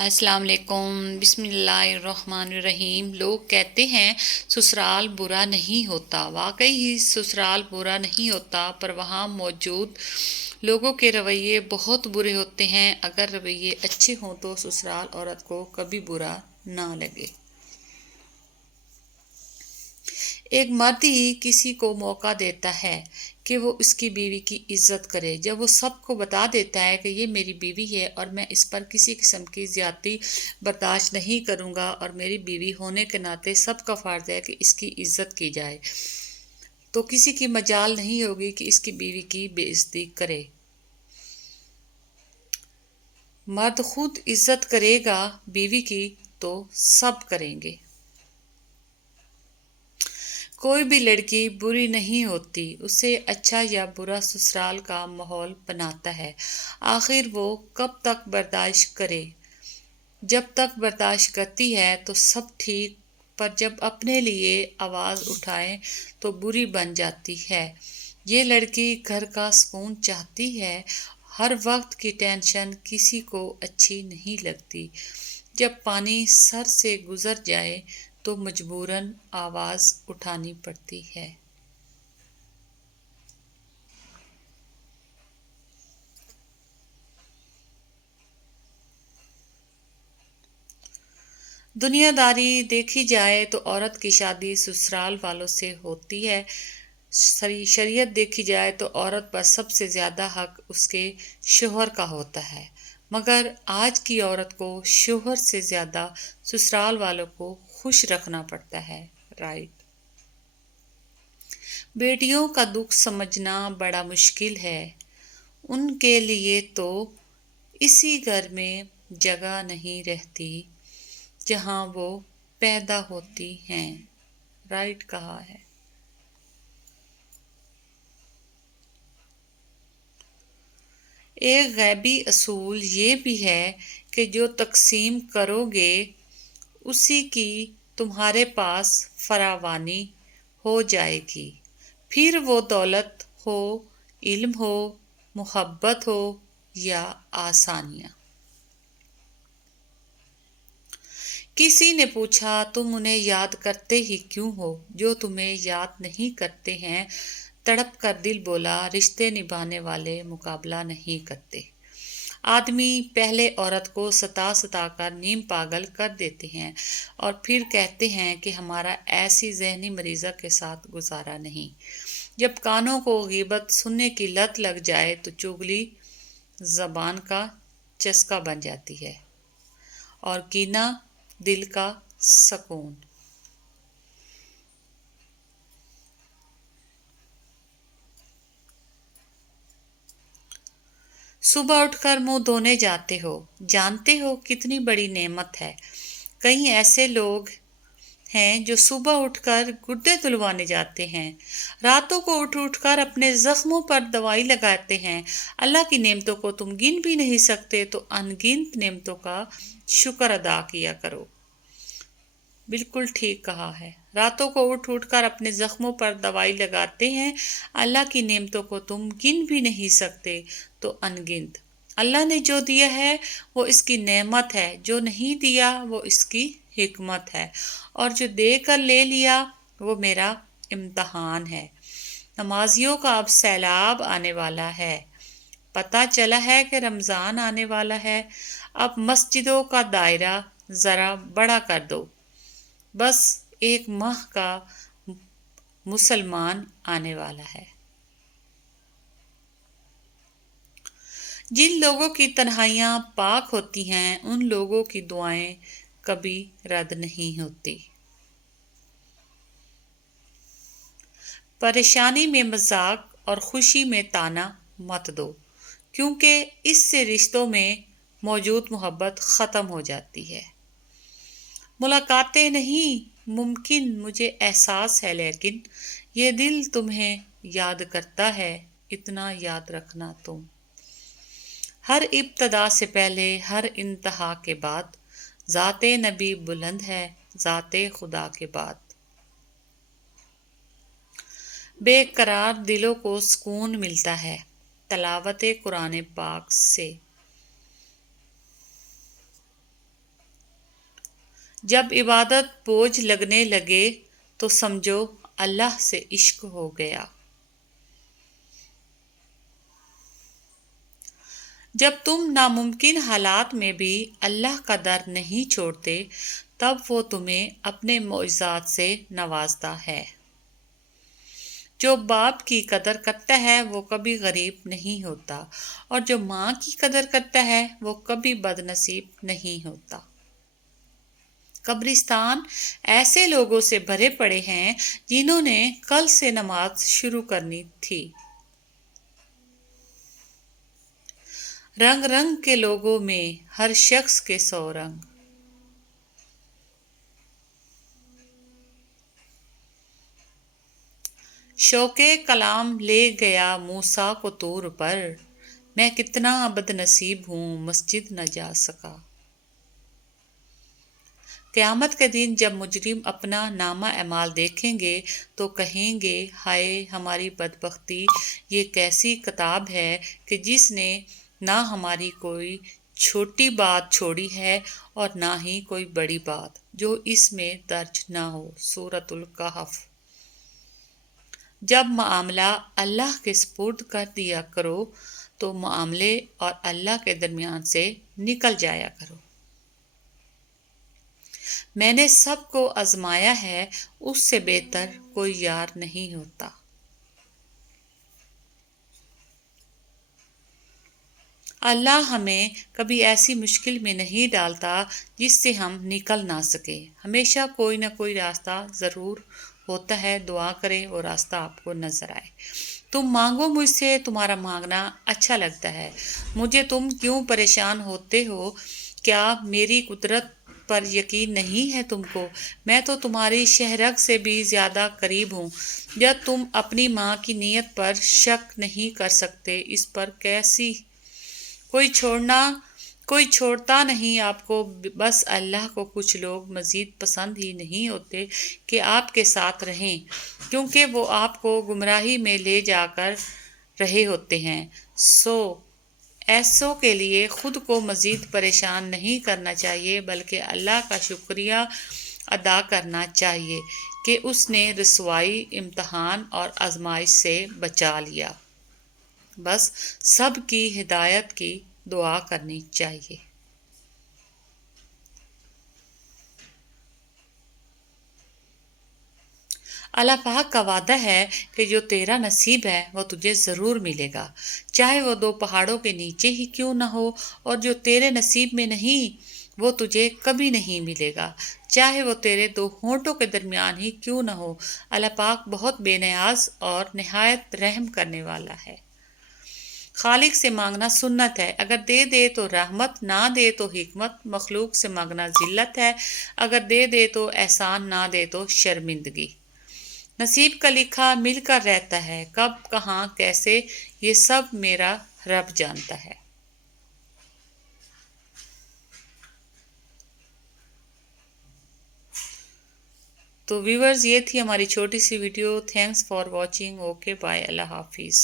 अस्सलाम वालेकुम। बिस्मिल्लाहिर्रहमानिर्रहीम। लोग कहते हैं ससुराल बुरा नहीं होता। वाकई ही ससुराल बुरा नहीं होता, पर वहाँ मौजूद लोगों के रवैये बहुत बुरे होते हैं। अगर रवैये अच्छे हों तो ससुराल औरत को कभी बुरा ना लगे। एक मर्द ही किसी को मौका देता है कि वो उसकी बीवी की इज्जत करे। जब वो सबको बता देता है कि ये मेरी बीवी है और मैं इस पर किसी किस्म की ज्यादती बर्दाश्त नहीं करूँगा और मेरी बीवी होने के नाते सबका फ़र्ज़ है कि इसकी इज्जत की जाए, तो किसी की मजाल नहीं होगी कि इसकी बीवी की बेइज्जती करे। मर्द खुद इज्जत करेगा बीवी की तो सब करेंगे। कोई भी लड़की बुरी नहीं होती, उसे अच्छा या बुरा ससुराल का माहौल बनाता है। आखिर वो कब तक बर्दाश्त करे? जब तक बर्दाश्त करती है तो सब ठीक, पर जब अपने लिए आवाज़ उठाए तो बुरी बन जाती है। ये लड़की घर का सुकून चाहती है। हर वक्त की टेंशन किसी को अच्छी नहीं लगती। जब पानी सर से गुजर जाए तो मजबूरन आवाज़ उठानी पड़ती है। दुनियादारी देखी जाए तो औरत की शादी ससुराल वालों से होती है। शरीयत देखी जाए तो औरत पर सबसे ज़्यादा हक उसके शोहर का होता है, मगर आज की औरत को शोहर से ज़्यादा ससुराल वालों को खुश रखना पड़ता है। राइट। बेटियों का दुख समझना बड़ा मुश्किल है। उनके लिए तो इसी घर में जगह नहीं रहती जहाँ वो पैदा होती हैं। राइट कहा है। एक गैबी असूल ये भी है कि जो तकसीम करोगे उसी की तुम्हारे पास फरावानी हो जाएगी। फिर वो दौलत हो, इल्म हो, मोहब्बत हो या आसानियाँ। किसी ने पूछा, तुम उन्हें याद करते ही क्यों हो जो तुम्हें याद नहीं करते हैं? तड़प कर दिल बोला, रिश्ते निभाने वाले मुकाबला नहीं करते। आदमी पहले औरत को सता सता कर नीम पागल कर देते हैं और फिर कहते हैं कि हमारा ऐसी जहनी मरीज़ा के साथ गुजारा नहीं। जब कानों को गीबत सुनने की लत लग जाए तो चुगली ज़बान का चस्का बन जाती है और कीना दिल का सकून। सुबह उठकर मुंह धोने जाते हो, जानते हो कितनी बड़ी नेमत है। कई ऐसे लोग हैं जो सुबह उठकर गुर्दे धुलवाने जाते हैं, रातों को उठ उठकर अपने जख्मों पर दवाई लगाते हैं। अल्लाह की नेमतों को तुम गिन भी नहीं सकते, तो अनगिनत नेमतों का शुक्र अदा किया करो। बिल्कुल ठीक कहा है। रातों को उठ उठ कर अपने जख्मों पर दवाई लगाते हैं। अल्लाह की नेमतों को तुम गिन भी नहीं सकते, तो अनगिनत। अल्लाह ने जो दिया है वो इसकी नेमत है, जो नहीं दिया वो इसकी हिकमत है, और जो दे कर ले लिया वो मेरा इम्तहान है। नमाजियों का अब सैलाब आने वाला है। पता चला है कि रमज़ान आने वाला है। अब मस्जिदों का दायरा ज़रा बड़ा कर दो। बस एक माह का मुसलमान आने वाला है। जिन लोगों की तन्हाइयाँ पाक होती हैं उन लोगों की दुआएं कभी रद्द नहीं होती। परेशानी में मजाक और खुशी में ताना मत दो, क्योंकि इससे रिश्तों में मौजूद मोहब्बत ख़त्म हो जाती है। मुलाकातें नहीं मुमकिन, मुझे एहसास है, लेकिन ये दिल तुम्हें याद करता है, इतना याद रखना तुम। हर इब्तदा से पहले, हर इंतहा के बाद, ज़ाते नबी बुलंद है ज़ाते खुदा के बाद। बेकरार दिलों को सुकून मिलता है तलावत कुरान पाक से। जब इबादत बोझ लगने लगे तो समझो अल्लाह से इश्क हो गया। जब तुम नामुमकिन हालात में भी अल्लाह का दर नहीं छोड़ते, तब वो तुम्हें अपने मोइज़ात से नवाजता है। जो बाप की कदर करता है वो कभी गरीब नहीं होता, और जो माँ की कदर करता है वो कभी बदनसीब नहीं होता। कब्रिस्तान ऐसे लोगों से भरे पड़े हैं जिन्होंने कल से नमाज शुरू करनी थी। रंग रंग के लोगों में हर शख्स के 100 रंग। शौके कलाम ले गया मूसा को तूर पर, मैं कितना बदनसीब हूँ मस्जिद न जा सका। क़यामत के दिन जब मुजरिम अपना नामा अमाल देखेंगे तो कहेंगे, हाय हमारी बदबख्ती, ये कैसी किताब है कि जिसने ना हमारी कोई छोटी बात छोड़ी है और ना ही कोई बड़ी बात जो इसमें दर्ज ना हो। सूरतुल कहफ। जब मामला अल्लाह के सुपुर्द कर दिया करो तो मामले और अल्लाह के दरमियान से निकल जाया करो। मैंने सबको आजमाया है, उससे बेहतर कोई यार नहीं होता। अल्लाह हमें कभी ऐसी मुश्किल में नहीं डालता जिससे हम निकल ना सके। हमेशा कोई ना कोई रास्ता ज़रूर होता है। दुआ करें वो रास्ता आपको नज़र आए। तुम मांगो मुझसे, तुम्हारा मांगना अच्छा लगता है मुझे। तुम क्यों परेशान होते हो? क्या मेरी कुदरत पर यकीन नहीं है तुमको? मैं तो तुम्हारी शहरग से भी ज़्यादा करीब हूँ। जब तुम अपनी माँ की नीयत पर शक नहीं कर सकते, इस पर कैसी कोई छोड़ता नहीं आपको। बस अल्लाह को कुछ लोग मज़ीद पसंद ही नहीं होते कि आपके साथ रहें, क्योंकि वो आपको गुमराही में ले जाकर रहे होते हैं। ऐसों के लिए ख़ुद को मज़ीद परेशान नहीं करना चाहिए, बल्कि अल्लाह का शुक्रिया अदा करना चाहिए कि उसने रसवाई, इम्तहान और आजमाइश से बचा लिया। बस सब की हिदायत की दुआ करनी चाहिए। अल्लाह पाक का वादा है कि जो तेरा नसीब है वो तुझे ज़रूर मिलेगा, चाहे वो 2 पहाड़ों के नीचे ही क्यों ना हो। और जो तेरे नसीब में नहीं वो तुझे कभी नहीं मिलेगा, चाहे वो तेरे 2 होंठों के दरमियान ही क्यों ना हो। अल्लाह पाक बहुत बेनियाज और निहायत रहम करने वाला है। खालिक से मांगना सुन्नत है, अगर दे दे तो रहमत, ना दे तो हिकमत। मखलूक से मांगना जिल्लत है, अगर दे दे तो एहसान, ना दे तो शर्मिंदगी। नसीब का लिखा मिलकर रहता है, कब कहाँ कैसे ये सब मेरा रब जानता है। तो व्यूवर्स, ये थी हमारी छोटी सी video. Thanks for watching. Okay bye, अल्लाह हाफिज़।